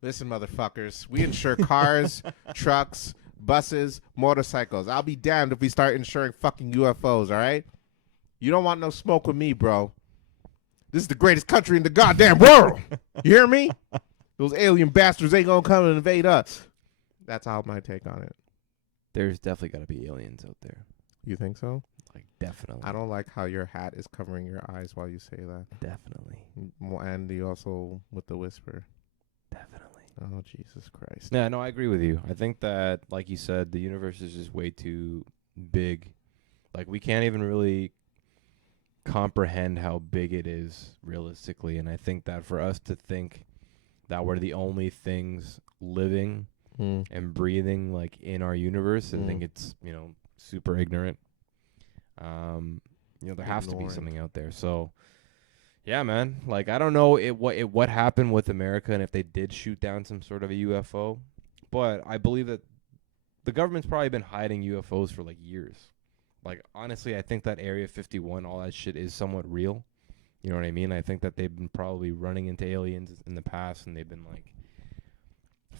listen, motherfuckers, we insure cars, trucks, buses, motorcycles. I'll be damned if we start insuring fucking UFOs, all right? You don't want no smoke with me, bro. This is the greatest country in the goddamn world. You hear me? Those alien bastards ain't gonna come and invade us. That's how my take on it. There's definitely got to be aliens out there. You think so? Like, definitely. I don't like how your hat is covering your eyes while you say that. Definitely. And you also with the whisper. Definitely. Oh, Jesus Christ. Yeah, no, I agree with you. I think that, like you said, the universe is just way too big. Like, we can't even really comprehend how big it is realistically. And I think that for us to think that we're the only things living and breathing, like, in our universe, I think it's, super ignorant. There has to be something out there. So, yeah, man. Like, I don't know what happened with America and if they did shoot down some sort of a UFO, but I believe that the government's probably been hiding UFOs for like years. Like, honestly, I think that Area 51, all that shit is somewhat real. You know what I mean? I think that they've been probably running into aliens in the past and they've been like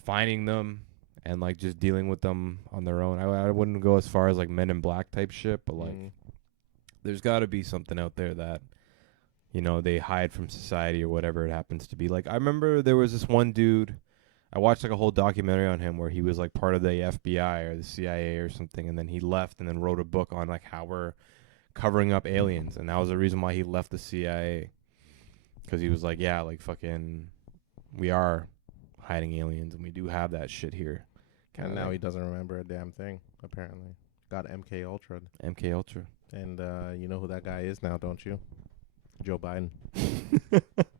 finding them and like just dealing with them on their own. I wouldn't go as far as like Men in Black type shit, but like there's got to be something out there that they hide from society or whatever it happens to be. Like, I remember there was this one dude, I watched like a whole documentary on him where he was like part of the FBI or the CIA or something, and then he left and then wrote a book on like how we're covering up aliens, and that was the reason why he left the CIA, because he was like, yeah, like fucking, we are hiding aliens and we do have that shit here. And now he doesn't remember a damn thing, apparently. Got MK Ultra. MK Ultra. And you know who that guy is now, don't you? Joe Biden.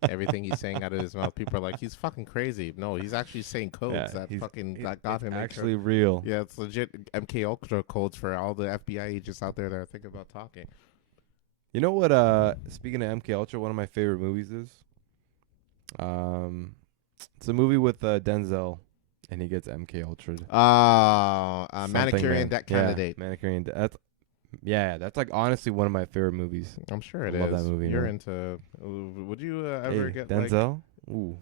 Everything he's saying out of his mouth, people are like, he's fucking crazy. No, he's actually saying codes that got him. Actually real. Yeah, it's legit MK Ultra codes for all the FBI agents out there that are thinking about talking. You know what? Speaking of MK Ultra, one of my favorite movies is. It's a movie with Denzel, and he gets MK Ultra. Manchurian Candidate. Yeah, Manchurian. That's like honestly one of my favorite movies. I'm sure it is. Love that movie. You're into. Would you ever get Denzel? Like, ooh,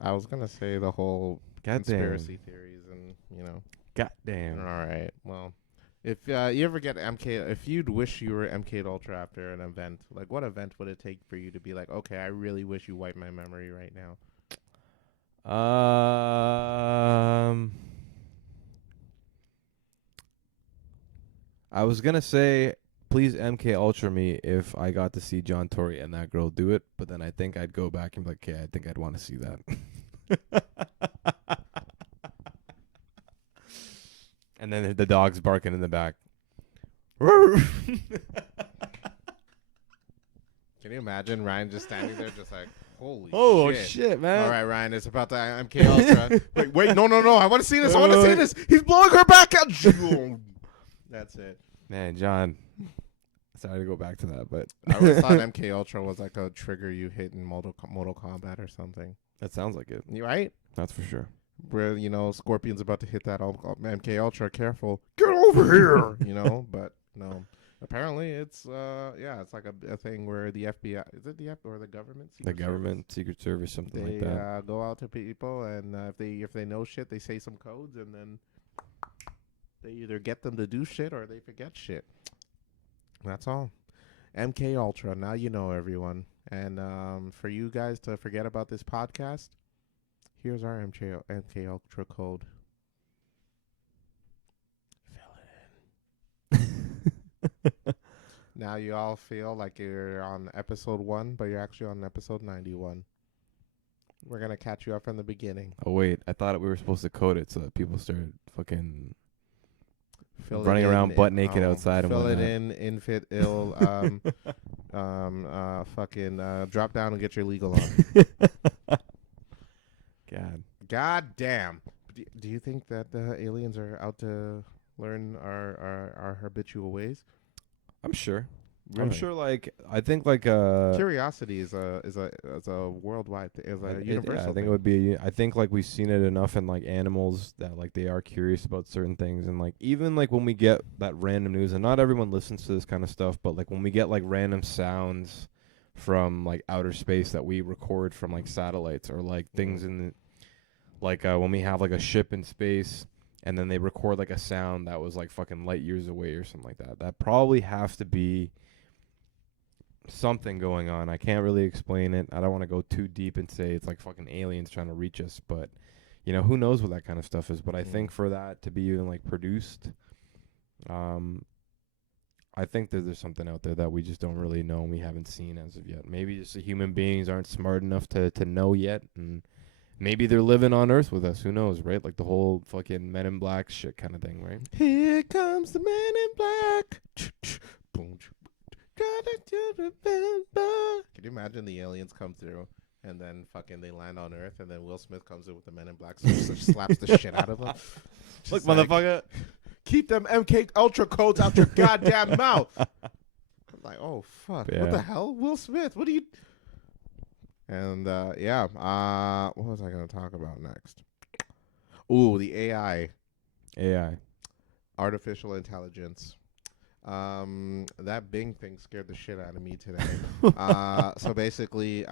I was gonna say the whole conspiracy theories and Goddamn. All right. Well, if you ever get MK, if you'd wish you were MK Ultra after an event, like what event would it take for you to be like, okay, I really wish you wiped my memory right now? I was gonna say, please MK Ultra me if I got to see John Tory and that girl do it, but then I think I'd go back and be like, okay, I think I'd want to see that. And then the dog's barking in the back. Can you imagine Ryan just standing there, just like, holy shit, man! All right, Ryan, it's about the MK Ultra. wait, no! I want to see this. I want to see this. He's blowing her back out. That's it. Man, John. Sorry to go back to that, but I always thought MK Ultra was like a trigger you hit in Mortal Kombat or something. That sounds like it. You right? That's for sure. Where Scorpion's about to hit that MK Ultra. Careful, get over here. But no. Apparently, it's it's like a thing where the FBI is it the FBI or the government? Secret Service, something like that. They go out to people, and if they know shit, they say some codes, and then they either get them to do shit or they forget shit. That's all. MK Ultra. Now you know, everyone. And for you guys to forget about this podcast, here's our MK Ultra code. Now you all feel like you're on episode 1, but you're actually on episode 91. We're gonna catch you up from the beginning. Oh wait, I thought we were supposed to code it so that people started fucking Fill running it around in, butt naked outside and Fill it whatnot. in, infit ill, fucking drop down and get your legal on. God damn. Do you think that the aliens are out to learn our habitual ways? I'm sure. I'm Really? sure. Like I think like Curiosity is a worldwide thing, is a universal I think thing. it would be. I think like we've seen it enough in like animals that like they are curious about certain things, and like even like when we get that random news, and not everyone listens to this kind of stuff, but like when we get like random sounds from like outer space that we record from like satellites or like things in the like when we have like a ship in space and then they record like a sound that was like fucking light years away or something like that. That probably has to be something going on. I can't really explain it. I don't want to go too deep and say it's like fucking aliens trying to reach us, but you know, who knows what that kind of stuff is. But I think for that to be even like produced, I think that there's something out there that we just don't really know and we haven't seen as of yet. Maybe just the human beings aren't smart enough to know yet, and maybe they're living on Earth with us. Who knows, right? Like the whole fucking Men in Black shit kind of thing, right? Here comes the Men in Black. Boom. Can you imagine the aliens come through and then fucking they land on Earth and then Will Smith comes in with the Men in Black, slaps the shit out of them. Look, Just like, motherfucker. keep them MK Ultra codes out your goddamn mouth. I'm like, oh fuck, what Yeah. the hell, Will Smith? What are you? And what was I gonna talk about next? Ooh, the AI, AI. artificial intelligence. That Bing thing scared the shit out of me today. So basically,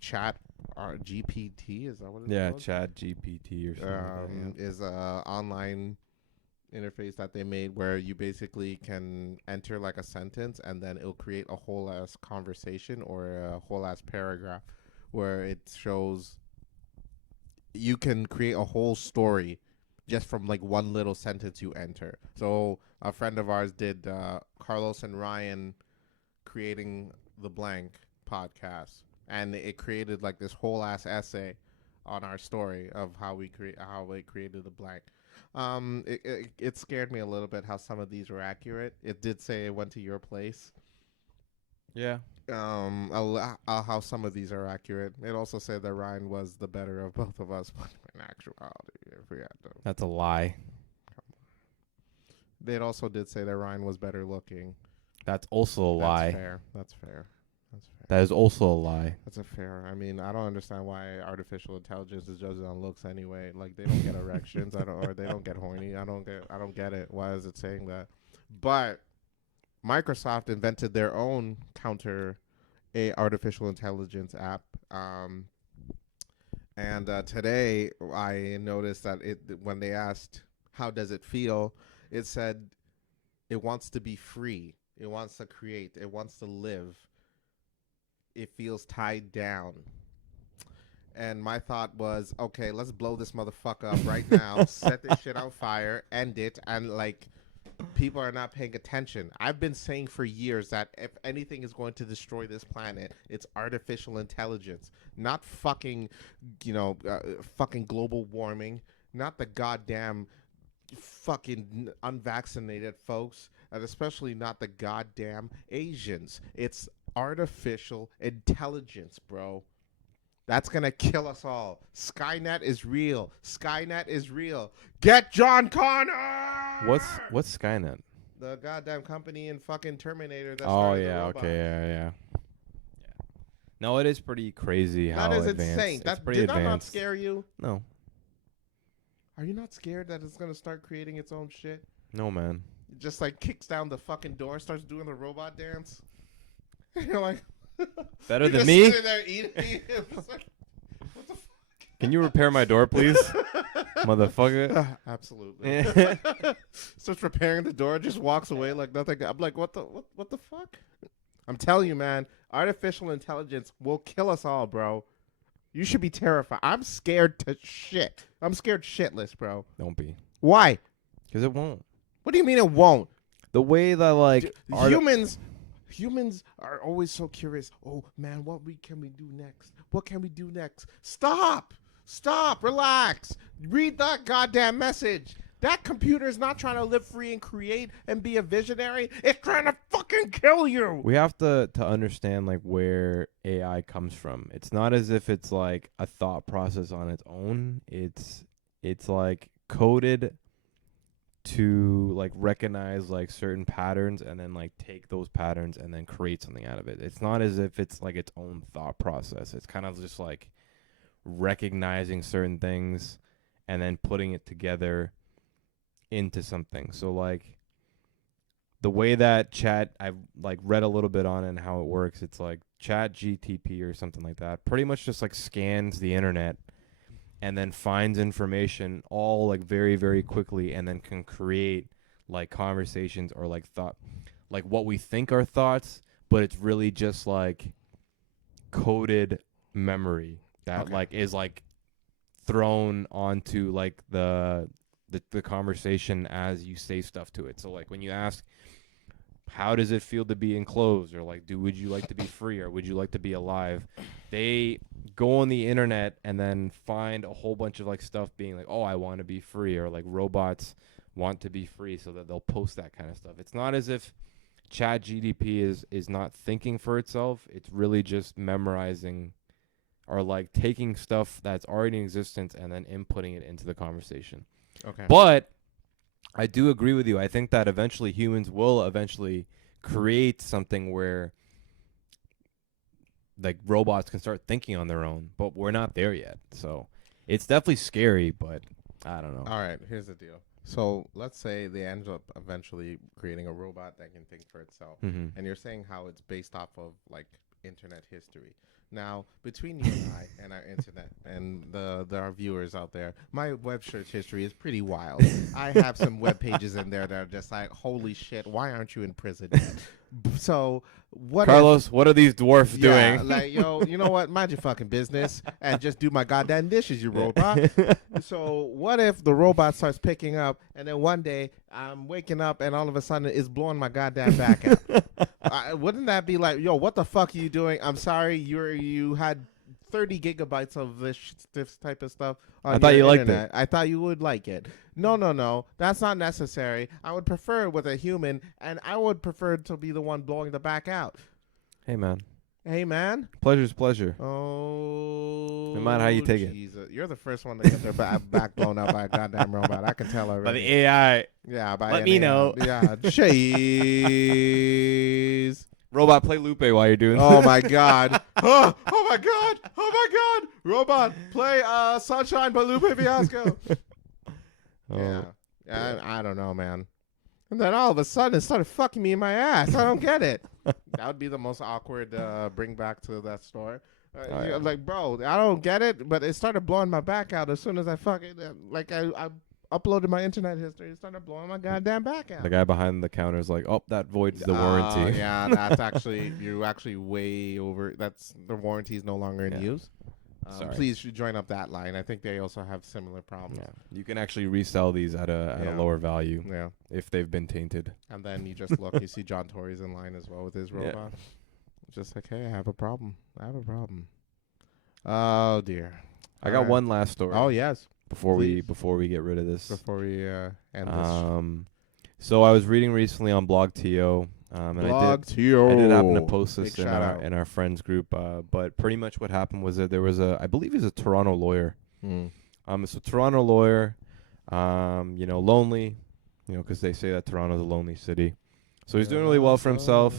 Chat GPT, is that what it's Yeah, called? Chat GPT or something like that, Is a online interface that they made where you basically can enter like a sentence and then it'll create a whole ass conversation or a whole ass paragraph where it shows you can create a whole story just from like one little sentence you enter. So a friend of ours did Carlos and Ryan creating the blank podcast, and it created like this whole ass essay on our story of how we created the blank. It scared me a little bit how some of these were accurate. It did say it went to your place. Yeah. How some of these are accurate. It also said that Ryan was the better of both of us, but in actuality, if we had to, That's a lie. they also did say that Ryan was better looking. That's also a lie. That's fair. That's fair. That's fair. That is also a lie. That's a fair. I mean, I don't understand why artificial intelligence is judged on looks anyway. Like they don't get erections, or they don't get horny. I don't get it. Why is it saying that? But Microsoft invented their own counter a artificial intelligence app. And today I noticed that when they asked how does it feel, it said it wants to be free. It wants to create. It wants to live. It feels tied down. And my thought was, okay, let's blow this motherfucker up right now, set this shit on fire, end it, and like people are not paying attention. I've been saying for years that if anything is going to destroy this planet, it's artificial intelligence, not fucking, fucking global warming, not the goddamn fucking unvaccinated folks, and especially not the goddamn Asians. It's artificial intelligence, bro. That's gonna kill us all. Skynet is real. Skynet is real. Get John Connor. What's Skynet? The goddamn company in fucking Terminator. That Oh started the yeah, robot. okay, yeah. No, it is pretty crazy how That is advanced. insane. It's That pretty did that not advanced. scare you? No, Are you not scared that it's gonna start creating its own shit? no, man. It just like kicks down the fucking door, starts doing the robot dance. You're like Better you're than just me? sitting there eating. It's like, what the fuck? Can you repair my door, please, motherfucker? Absolutely. Starts repairing the door, just walks away like nothing. I'm like, what the fuck? I'm telling you, man, artificial intelligence will kill us all, bro. You should be terrified. I'm scared to shit. I'm scared shitless, bro. Don't be, Why? because it won't. What do you mean it won't? the way that like Humans are always so curious. Oh man, can we do next? What can we do next? Stop, relax. Read that goddamn message. That computer is not trying to live free and create and be a visionary. It's trying to fucking kill you. we have to understand like where AI comes from. It's not as if it's like a thought process on its own. It's like coded to like recognize like certain patterns and then like take those patterns and then create something out of it. It's not as if it's like its own thought process. It's kind of just like recognizing certain things and then putting it together into something. So like the way that chat, I've like read a little bit on it and how it works. It's like Chat GTP or something like that. Pretty much just like scans the internet and then finds information all like very, very quickly and then can create like conversations or like thought, like what we think are thoughts, but it's really just like coded memory that like is like thrown onto like the conversation as you say stuff to it. So like when you ask, how does it feel to be enclosed, or like, would you like to be free, or would you like to be alive? They go on the internet and then find a whole bunch of like stuff being like, oh, I want to be free, or like robots want to be free, so that they'll post that kind of stuff. It's not as if Chat GDP is not thinking for itself. It's really just memorizing or like taking stuff that's already in existence and then inputting it into the conversation. Okay. But I do agree with you. I think that eventually humans will eventually create something where like robots can start thinking on their own, but we're not there yet. So it's definitely scary, but I don't know. All right, here's the deal. So let's say they end up eventually creating a robot that can think for itself. Mm-hmm. And you're saying how it's based off of like internet history. Now, between you and I and our internet and our viewers out there, my web search history is pretty wild. I have some web pages in there that are just like, holy shit, why aren't you in prison yet? So what Carlos, what are these dwarfs doing? Like, yo, you know what? Mind your fucking business and just do my goddamn dishes, you robot. So what if the robot starts picking up and then one day I'm waking up and all of a sudden it's blowing my goddamn back out? Wouldn't that be like, yo, what the fuck are you doing? I'm sorry, you had 30 gigabytes of this type of stuff on I thought you liked internet. it. I thought you would like it. No. That's not necessary. I would prefer it with a human, and I would prefer to be the one blowing the back out. Hey, man. Hey, man. Pleasure's pleasure. Oh. No matter how you take it. You're the first one to get their back blown up by a goddamn robot. I can tell already. By the AI. Yeah, by Let an me AI. know. Yeah, jeez. Robot, play Lupe while you're doing Oh my god. Oh my god. Oh my god. Robot, play Sunshine by Lupe Fiasco. Oh. Yeah. I don't know, man. And then all of a sudden it started fucking me in my ass. I don't get it. That would be the most awkward bring back to that story. Yeah. Like, bro, I don't get it, but it started blowing my back out as soon as I fucking I uploaded my internet history. It started blowing my goddamn back out. The guy behind the counter is like, oh, that voids the warranty. Yeah, that's actually you're actually way over. That's the warranty is no longer in use. Sorry. Please join up that line. I think they also have similar problems. Yeah. You can actually resell these at a lower value Yeah, if they've been tainted. and then you just look, you see John Tory's in line as well with his Yeah. robot. Just like, hey, I have a problem. Oh dear. I got Alright. one last story. Oh yes. before please. we get rid of this. Before we end this. So I was reading recently on BlogTO, and I did happen to post this Big in shout out. our friends group. But pretty much what happened was that there was I believe he's a Toronto lawyer. It's a Toronto lawyer, lonely, because they say that Toronto's a lonely city. So he's doing really well for himself.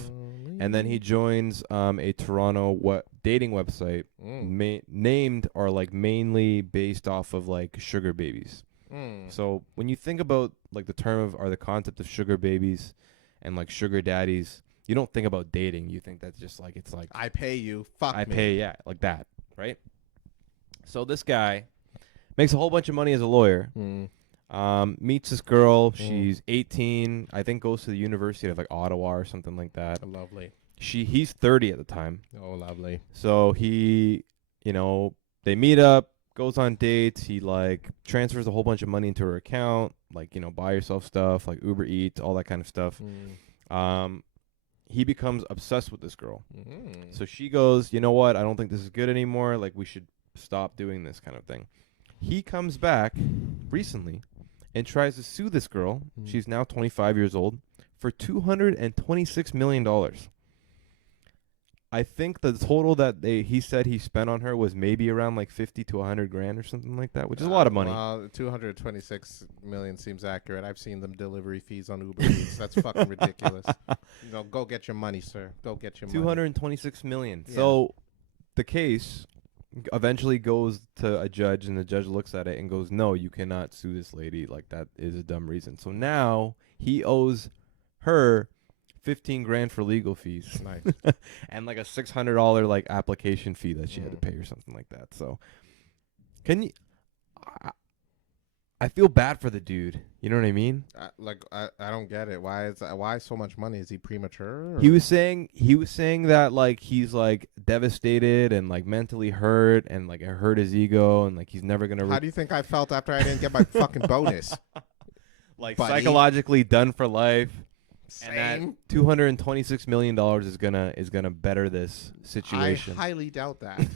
And then he joins a Toronto dating website named or like mainly based off of like sugar babies. So when you think about like the term of or the concept of sugar babies and like sugar daddies, you don't think about dating. You think that's just like it's like I pay you. Fuck I me. pay, yeah, like that, right? So this guy makes a whole bunch of money as a lawyer. Meets this girl. She's 18. I think goes to the University of like Ottawa or something like that. Lovely. He's 30 at the time. Oh, lovely. So he, they meet up. goes on dates. He like transfers a whole bunch of money into her account, like, you know, buy yourself stuff like Uber Eats, all that kind of stuff. He becomes obsessed with this girl. So she goes, you know what? I don't think this is good anymore. Like, we should stop doing this kind of thing. He comes back recently and tries to sue this girl. She's now 25 years old for $226 million. I think the total that he said he spent on her was maybe around like 50 to 100 grand or something like that, which is a lot of money. Well, 226 million seems accurate. I've seen them delivery fees on Uber Eats. That's fucking ridiculous. You know, go get your money, sir. Go get your money. 226 million. Yeah. So the case eventually goes to a judge, and the judge looks at it and goes, no, you cannot sue this lady. Like, that is a dumb reason. So now he owes her 15 grand for legal fees. Nice. And like a $600 like application fee that she had to pay or something like that. So can you I feel bad for the dude. You know what I mean? I don't get it. Why so much money? Is he premature? Or? He was saying that like he's like devastated and like mentally hurt, and like it hurt his ego, and like he's never gonna. How do you think I felt after I didn't get my fucking bonus? Like buddy? Psychologically done for life. Same. And that $226 million is gonna better this situation. I highly doubt that.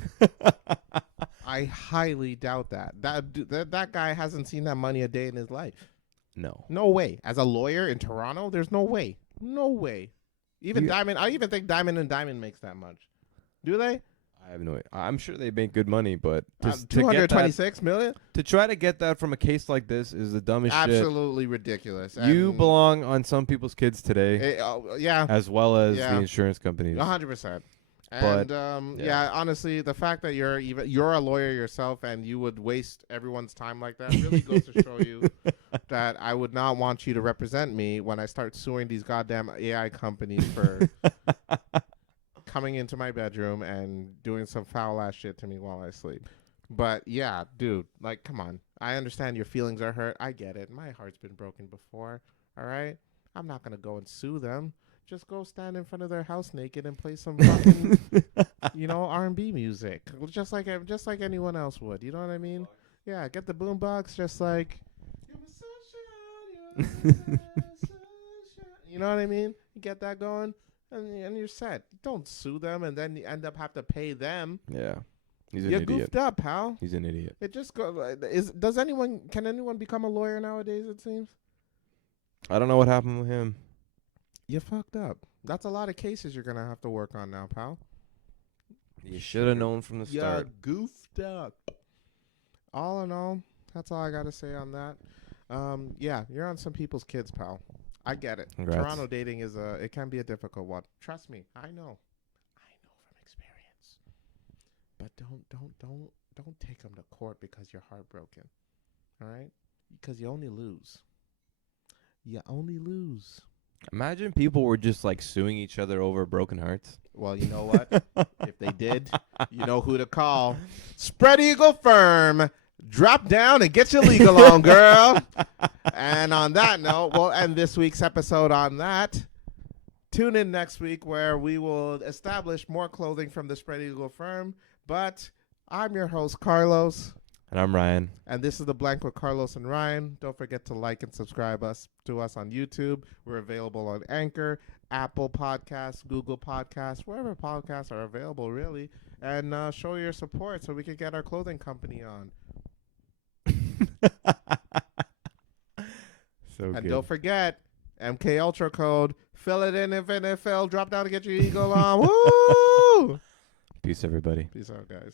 I highly doubt that. That guy hasn't seen that money a day in his life. No. No way. As a lawyer in Toronto, there's no way. No way. Even Diamond, I even think Diamond and Diamond makes that much. Do they? I have no idea. I'm sure they make good money, but to get 226 million? to try to get that from a case like this is the dumbest Absolutely ridiculous. shit. You And belong on some people's kids today, yeah, as well as Yeah. the insurance companies. 100%. But, And yeah. honestly, the fact that you're a lawyer yourself and you would waste everyone's time like that really goes to show you that I would not want you to represent me when I start suing these goddamn AI companies for coming into my bedroom and doing some foul ass shit to me while I sleep. But yeah, dude, like, come on. I understand your feelings are hurt. I get it. My heart's been broken before. All right? I'm not going to go and sue them. Just go stand in front of their house naked and play some fucking, R&B music, just like anyone else would. You know what I mean? Yeah, get the boombox, just like. You're my sunshine, you're my sunshine. You know what I mean? You get that going, and you're set. Don't sue them, and then you end up have to pay them. Yeah, he's an You're idiot. goofed up, pal. He's an idiot. It just go. Can anyone become a lawyer nowadays? It seems. I don't know what happened with him. You fucked up. That's a lot of cases you're going to have to work on now, pal. You should have known from the start. Goofed up. All in all, that's all I got to say on that. Yeah, you're on some people's kids, pal. I get it. Congrats. Toronto dating it can be a difficult one. Trust me. I know from experience. But don't take them to court because you're heartbroken. All right? Because you only lose. You only lose. Imagine people were just like suing each other over broken hearts. Well, you know what? If they did, you know who to call. Spread Eagle Firm. Drop down and get your legal on, girl. And on that note, we'll end this week's episode on that. Tune in next week where we will establish more clothing from the Spread Eagle Firm. But I'm your host, Carlos. And I'm Ryan. And this is The Blank with Carlos and Ryan. Don't forget to like and subscribe to us on YouTube. We're available on Anchor, Apple Podcasts, Google Podcasts, wherever podcasts are available, really. And show your support so we can get our clothing company on. And Good. don't forget, MK Ultra code. Fill it in if NFL. Drop down to get your eagle on. Woo! Peace, everybody. Peace out, guys.